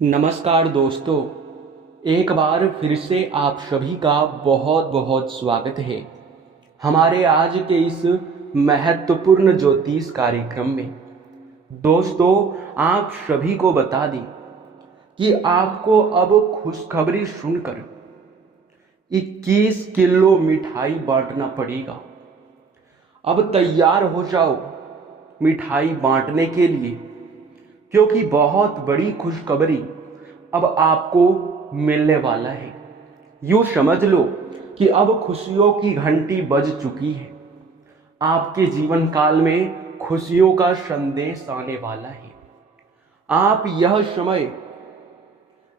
नमस्कार दोस्तों। एक बार फिर से आप सभी का बहुत बहुत स्वागत है हमारे आज के इस महत्वपूर्ण ज्योतिष कार्यक्रम में। दोस्तों, आप सभी को बता दें कि आपको अब खुशखबरी सुनकर 21 किलो मिठाई बांटना पड़ेगा। अब तैयार हो जाओ मिठाई बांटने के लिए, क्योंकि बहुत बड़ी खुशखबरी अब आपको मिलने वाला है। यूं समझ लो कि अब खुशियों की घंटी बज चुकी है। आपके जीवन काल में खुशियों का संदेश आने वाला है। आप यह समय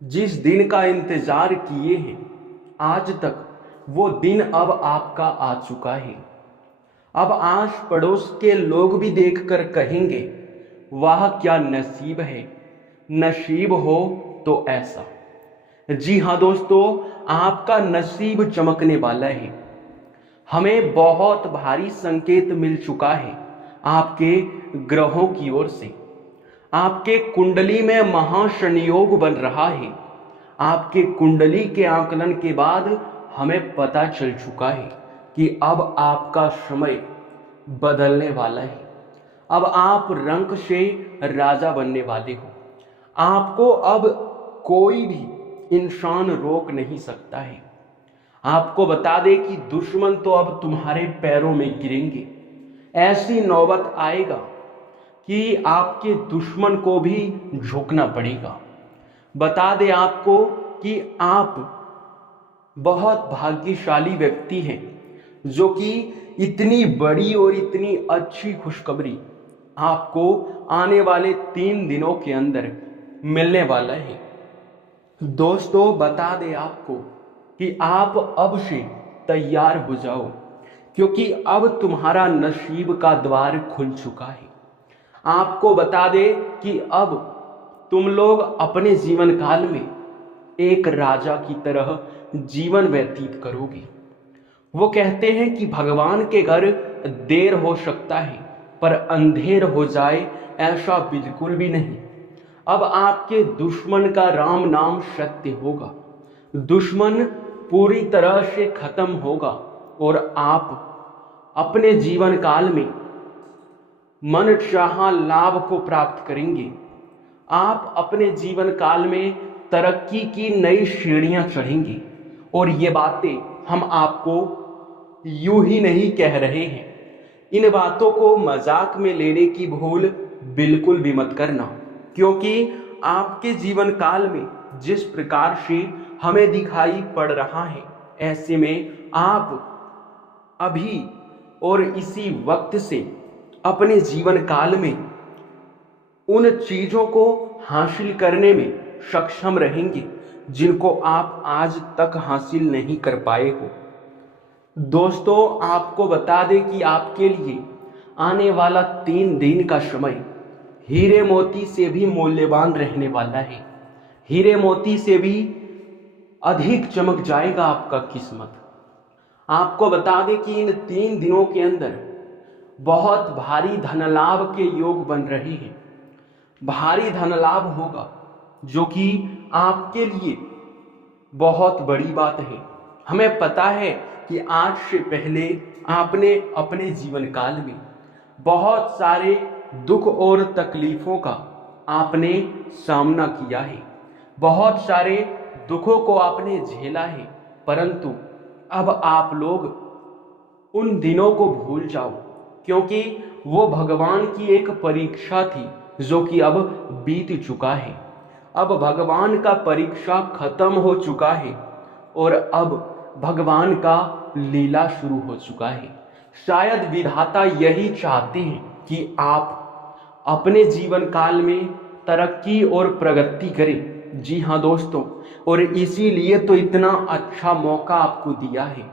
जिस दिन का इंतजार किए हैं आज तक, वो दिन अब आपका आ चुका है। अब आस पड़ोस के लोग भी देखकर कहेंगे, वाह क्या नसीब है, नसीब हो तो ऐसा। जी हाँ दोस्तों, आपका नसीब चमकने वाला है। हमें बहुत भारी संकेत मिल चुका है आपके ग्रहों की ओर से। आपके कुंडली में महासंयोग बन रहा है। आपके कुंडली के आकलन के बाद हमें पता चल चुका है कि अब आपका समय बदलने वाला है। अब आप रंक से राजा बनने वाले हो। आपको अब कोई भी इंसान रोक नहीं सकता है। आपको बता दे कि दुश्मन तो अब तुम्हारे पैरों में गिरेंगे। ऐसी नौबत आएगा कि आपके दुश्मन को भी झुकना पड़ेगा। बता दे आपको कि आप बहुत भाग्यशाली व्यक्ति हैं, जो कि इतनी बड़ी और इतनी अच्छी खुशखबरी आपको आने वाले 3 दिनों के अंदर मिलने वाला है। दोस्तों, बता दें आपको कि आप अब से तैयार हो जाओ, क्योंकि अब तुम्हारा नसीब का द्वार खुल चुका है। आपको बता दें कि अब तुम लोग अपने जीवन काल में एक राजा की तरह जीवन व्यतीत करोगे। वो कहते हैं कि भगवान के घर देर हो सकता है, पर अंधेर हो जाए ऐसा बिल्कुल भी नहीं। अब आपके दुश्मन का राम नाम सत्य होगा। दुश्मन पूरी तरह से खत्म होगा और आप अपने जीवन काल में मन चाहा लाभ को प्राप्त करेंगे। आप अपने जीवन काल में तरक्की की नई सीढ़ियां चढ़ेंगे। और ये बातें हम आपको यूं ही नहीं कह रहे हैं। इन बातों को मजाक में लेने की भूल बिल्कुल भी मत करना, क्योंकि आपके जीवन काल में जिस प्रकार से हमें दिखाई पड़ रहा है, ऐसे में आप अभी और इसी वक्त से अपने जीवन काल में उन चीजों को हासिल करने में सक्षम रहेंगे जिनको आप आज तक हासिल नहीं कर पाए हो। दोस्तों, आपको बता दें कि आपके लिए आने वाला 3 दिन का समय हीरे मोती से भी मूल्यवान रहने वाला है। हीरे मोती से भी अधिक चमक जाएगा आपका किस्मत। आपको बता दें कि इन 3 दिनों के अंदर बहुत भारी धन लाभ के योग बन रहे हैं। भारी धन लाभ होगा, जो कि आपके लिए बहुत बड़ी बात है। हमें पता है कि आज से पहले आपने अपने जीवन काल में बहुत सारे दुख और तकलीफों का आपने सामना किया है। बहुत सारे दुखों को आपने झेला है, परंतु अब आप लोग उन दिनों को भूल जाओ, क्योंकि वो भगवान की एक परीक्षा थी जो कि अब बीत चुका है। अब भगवान का परीक्षा खत्म हो चुका है और अब भगवान का लीला शुरू हो चुका है। शायद विधाता यही चाहते हैं कि आप अपने जीवन काल में तरक्की और प्रगति करें। जी हाँ दोस्तों, और इसीलिए तो इतना अच्छा मौका आपको दिया है।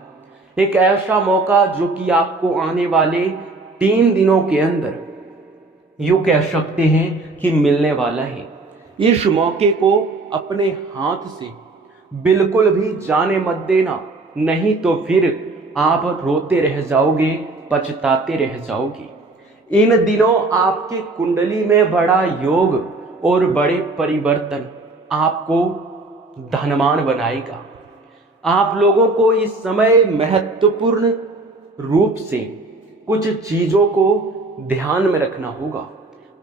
एक ऐसा मौका जो कि आपको आने वाले 3 दिनों के अंदर यूं कह सकते हैं कि मिलने वाला है। इस मौके को अपने हाथ से बिल्कुल भी जाने मत देना, नहीं तो फिर आप रोते रह जाओगे, पछताते रह जाओगे। इन दिनों आपके कुंडली में बड़ा योग और बड़े परिवर्तन आपको धनवान बनाएगा। आप लोगों को इस समय महत्वपूर्ण रूप से कुछ चीज़ों को ध्यान में रखना होगा,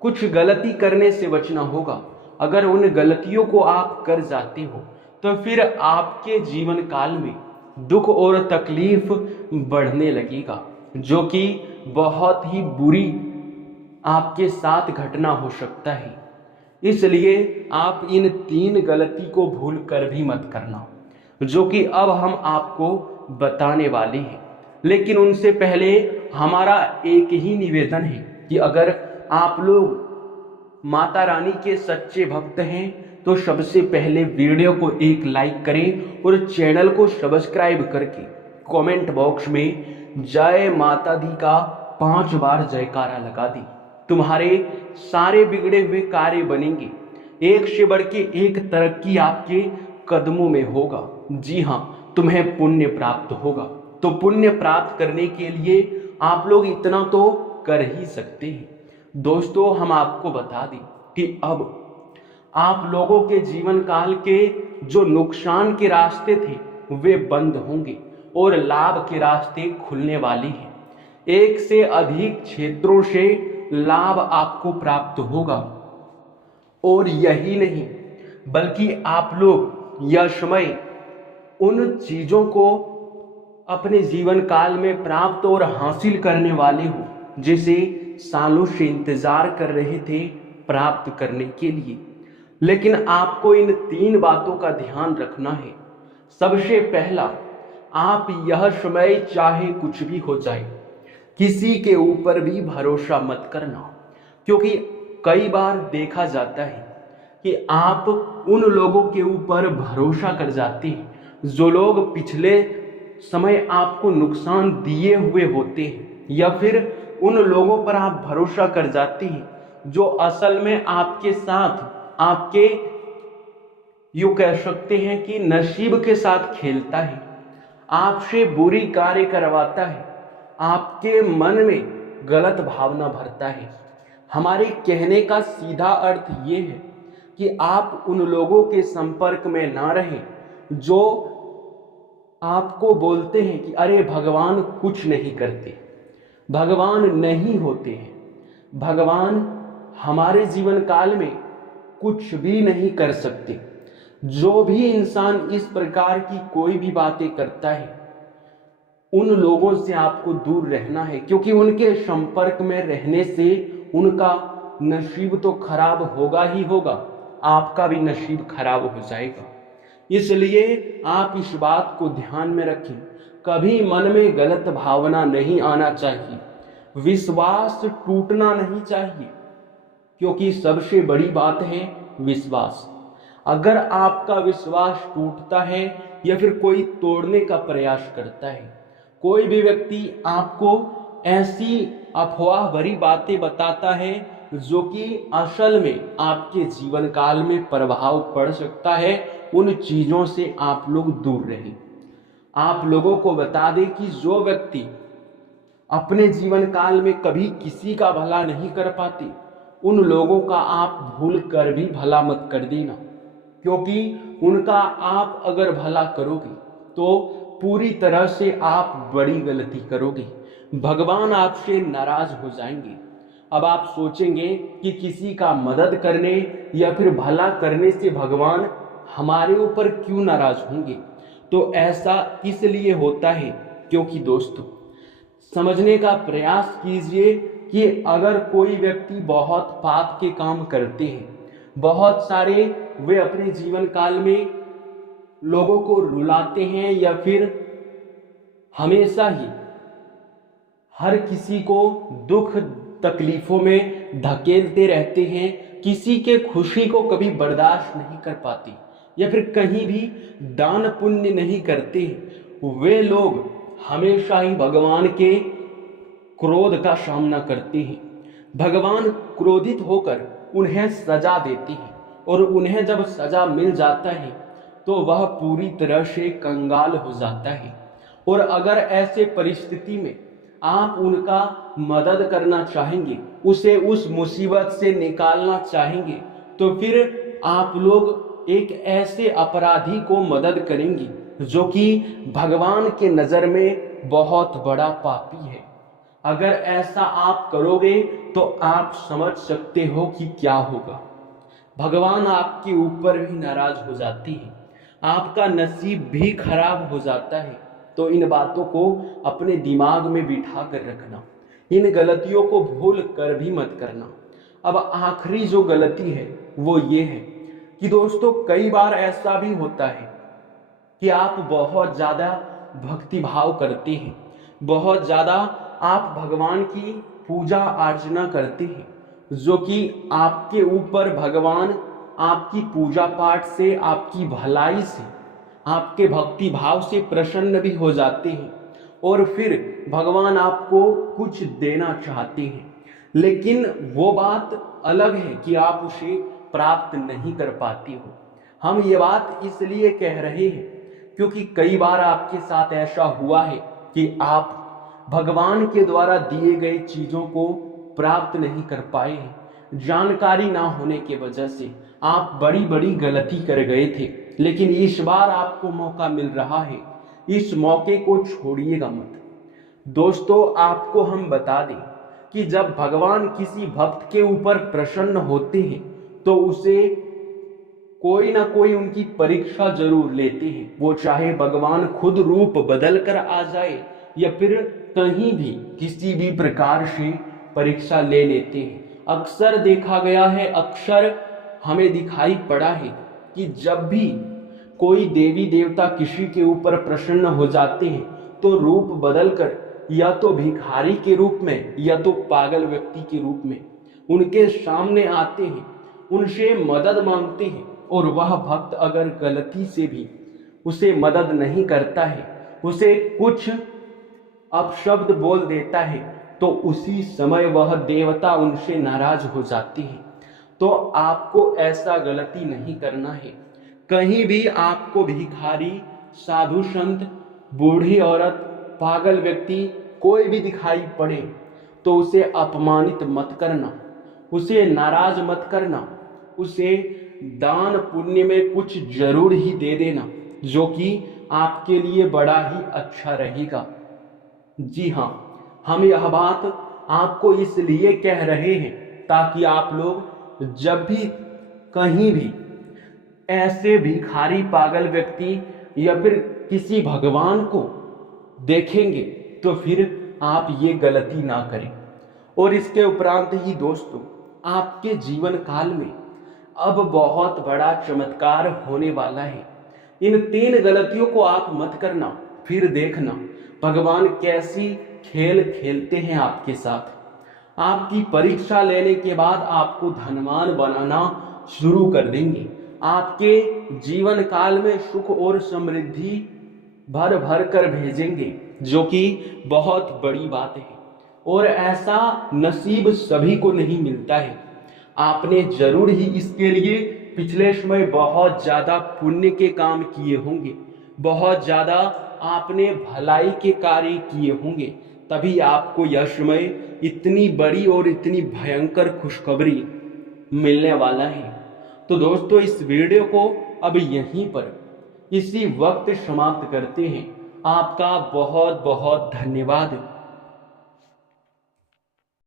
कुछ गलती करने से बचना होगा। अगर उन गलतियों को आप कर जाते हो तो फिर आपके जीवन काल में दुख और तकलीफ बढ़ने लगेगा, जो कि बहुत ही बुरी आपके साथ घटना हो सकता है। इसलिए आप इन 3 गलती को भूल कर भी मत करना, जो कि अब हम आपको बताने वाले हैं। लेकिन उनसे पहले हमारा एक ही निवेदन है कि अगर आप लोग माता रानी के सच्चे भक्त हैं तो सबसे पहले वीडियो को एक लाइक करें और चैनल को सब्सक्राइब करके कमेंट बॉक्स में जय माता दी का 5 बार जयकारा लगा दी। तुम्हारे सारे बिगड़े हुए कार्य बनेंगे, एक से बढ़ के एक तरक्की आपके कदमों में होगा। जी हाँ, तुम्हें पुण्य प्राप्त होगा। तो पुण्य प्राप्त करने के लिए आप लोग इतना तो कर ही सकते हैं। दोस्तों, हम आपको बता दें कि अब आप लोगों के जीवन काल के जो नुकसान के रास्ते थे वे बंद होंगे और लाभ के रास्ते खुलने वाली हैं। एक से अधिक क्षेत्रों से लाभ आपको प्राप्त होगा। और यही नहीं, बल्कि आप लोग यह समय उन चीजों को अपने जीवन काल में प्राप्त और हासिल करने वाले हो जिसे सालों से इंतजार कर रहे थे प्राप्त करने के लिए। लेकिन आपको इन 3 बातों का ध्यान रखना है। सबसे पहला, आप यह समय चाहे कुछ भी हो जाए, किसी के ऊपर भी भरोसा मत करना, क्योंकि कई बार देखा जाता है कि आप उन लोगों के ऊपर भरोसा कर जाते हैं जो लोग पिछले समय आपको नुकसान दिए हुए होते हैं, या फिर उन लोगों पर आप भरोसा कर जाते हैं जो असल में आपके साथ आपके यूं कह सकते हैं कि नसीब के साथ खेलता है, आपसे बुरी कार्य करवाता है, आपके मन में गलत भावना भरता है। हमारे कहने का सीधा अर्थ ये है कि आप उन लोगों के संपर्क में ना रहें जो आपको बोलते हैं कि अरे भगवान कुछ नहीं करते, भगवान नहीं होते हैं, भगवान हमारे जीवन काल में कुछ भी नहीं कर सकते। जो भी इंसान इस प्रकार की कोई भी बातें करता है, उन लोगों से आपको दूर रहना है, क्योंकि उनके संपर्क में रहने से उनका नसीब तो खराब होगा ही होगा, आपका भी नसीब खराब हो जाएगा। इसलिए आप इस बात को ध्यान में रखें, कभी मन में गलत भावना नहीं आना चाहिए, विश्वास टूटना नहीं चाहिए, क्योंकि सबसे बड़ी बात है विश्वास। अगर आपका विश्वास टूटता है या फिर कोई तोड़ने का प्रयास करता है, कोई भी व्यक्ति आपको ऐसी अफवाह भरी बातें बताता है जो कि असल में आपके जीवन काल में प्रभाव पड़ सकता है, उन चीजों से आप लोग दूर रहें। आप लोगों को बता दें कि जो व्यक्ति अपने जीवन काल में कभी किसी का भला नहीं कर पाते, उन लोगों का आप भूल कर भी भला मत कर देना, क्योंकि उनका आप अगर भला करोगे तो पूरी तरह से आप बड़ी गलती करोगे, भगवान आपसे नाराज हो जाएंगे। अब आप सोचेंगे कि किसी का मदद करने या फिर भला करने से भगवान हमारे ऊपर क्यों नाराज होंगे। तो ऐसा इसलिए होता है क्योंकि दोस्तों, समझने का प्रयास कीजिए कि अगर कोई व्यक्ति बहुत पाप के काम करते हैं, बहुत सारे वे अपने जीवन काल में लोगों को रुलाते हैं या फिर हमेशा ही हर किसी को दुख तकलीफों में धकेलते रहते हैं, किसी के खुशी को कभी बर्दाश्त नहीं कर पाते या फिर कहीं भी दान पुण्य नहीं करते, वे लोग हमेशा ही भगवान के क्रोध का सामना करते हैं। भगवान क्रोधित होकर उन्हें सजा देते हैं और उन्हें जब सजा मिल जाता है तो वह पूरी तरह से कंगाल हो जाता है। और अगर ऐसे परिस्थिति में आप उनका मदद करना चाहेंगे, उसे उस मुसीबत से निकालना चाहेंगे, तो फिर आप लोग एक ऐसे अपराधी को मदद करेंगी जो कि भगवान के नज़र में बहुत बड़ा पापी है। अगर ऐसा आप करोगे तो आप समझ सकते हो कि क्या होगा। भगवान आपके ऊपर भी नाराज हो जाती है, आपका नसीब भी खराब हो जाता है। तो इन बातों को अपने दिमाग में बिठा कर रखना, इन गलतियों को भूल कर भी मत करना। अब आखिरी जो गलती है वो ये है कि दोस्तों, कई बार ऐसा भी होता है कि आप बहुत ज़्यादा भक्ति भाव करते हैं, बहुत ज़्यादा आप भगवान की पूजा अर्चना करते हैं, जो कि आपके ऊपर भगवान आपकी पूजा पाठ से, आपकी भलाई से, आपके भक्ति भाव से प्रसन्न भी हो जाते हैं और फिर भगवान आपको कुछ देना चाहते हैं, लेकिन वो बात अलग है कि आप उसे प्राप्त नहीं कर पाते हो। हम ये बात इसलिए कह रहे हैं क्योंकि कई बार आपके साथ ऐसा हुआ है कि आप भगवान के द्वारा दिए गए चीज़ों को प्राप्त नहीं कर पाए हैं। जानकारी ना होने की वजह से आप बड़ी बड़ी गलती कर गए थे, लेकिन इस बार आपको मौका मिल रहा है, इस मौके को छोड़िएगा मत। दोस्तों, आपको हम बता दें कि जब भगवान किसी भक्त के ऊपर प्रसन्न होते हैं तो उसे कोई ना कोई उनकी परीक्षा जरूर लेते हैं। वो चाहे भगवान खुद रूप बदल कर आ जाए या फिर कहीं भी किसी भी प्रकार से परीक्षा ले लेते हैं। अक्सर देखा गया है, अक्सर हमें दिखाई पड़ा है कि जब भी कोई देवी देवता किसी के ऊपर प्रसन्न हो जाते हैं तो रूप बदलकर या तो भिखारी के रूप में या तो पागल व्यक्ति के रूप में उनके सामने आते हैं, उनसे मदद मांगते हैं। और वह भक्त अगर गलती से भी उसे मदद नहीं करता है, उसे कुछ अपशब्द बोल देता है, तो उसी समय वह देवता उनसे नाराज हो जाते हैं। तो आपको ऐसा गलती नहीं करना है। कहीं भी आपको भिखारी, साधु संत, बूढ़ी औरत, पागल व्यक्ति कोई भी दिखाई पड़े तो उसे अपमानित मत करना, उसे नाराज मत करना, उसे दान पुण्य में कुछ जरूर ही दे देना, जो कि आपके लिए बड़ा ही अच्छा रहेगा। जी हाँ, हम यह बात आपको इसलिए कह रहे हैं ताकि आप लोग जब भी कहीं भी ऐसे भिखारी, पागल व्यक्ति या फिर किसी भगवान को देखेंगे तो फिर आप ये गलती ना करें। और इसके उपरांत ही दोस्तों, आपके जीवन काल में अब बहुत बड़ा चमत्कार होने वाला है। इन 3 गलतियों को आप मत करना, फिर देखना भगवान कैसी खेल खेलते हैं आपके साथ। आपकी परीक्षा लेने के बाद आपको धनवान बनाना शुरू कर देंगे। आपके जीवन काल में सुख और समृद्धि भर भर कर भेजेंगे, जो कि बहुत बड़ी बात है। और ऐसा नसीब सभी को नहीं मिलता है। आपने जरूर ही इसके लिए पिछले समय बहुत ज़्यादा पुण्य के काम किए होंगे, बहुत ज़्यादा आपने भलाई के कार्य किए होंगे, तभी आपको यह समय इतनी बड़ी और इतनी भयंकर खुशखबरी मिलने वाला है। तो दोस्तों, इस वीडियो को अब यहीं पर इसी वक्त समाप्त करते हैं। आपका बहुत बहुत धन्यवाद।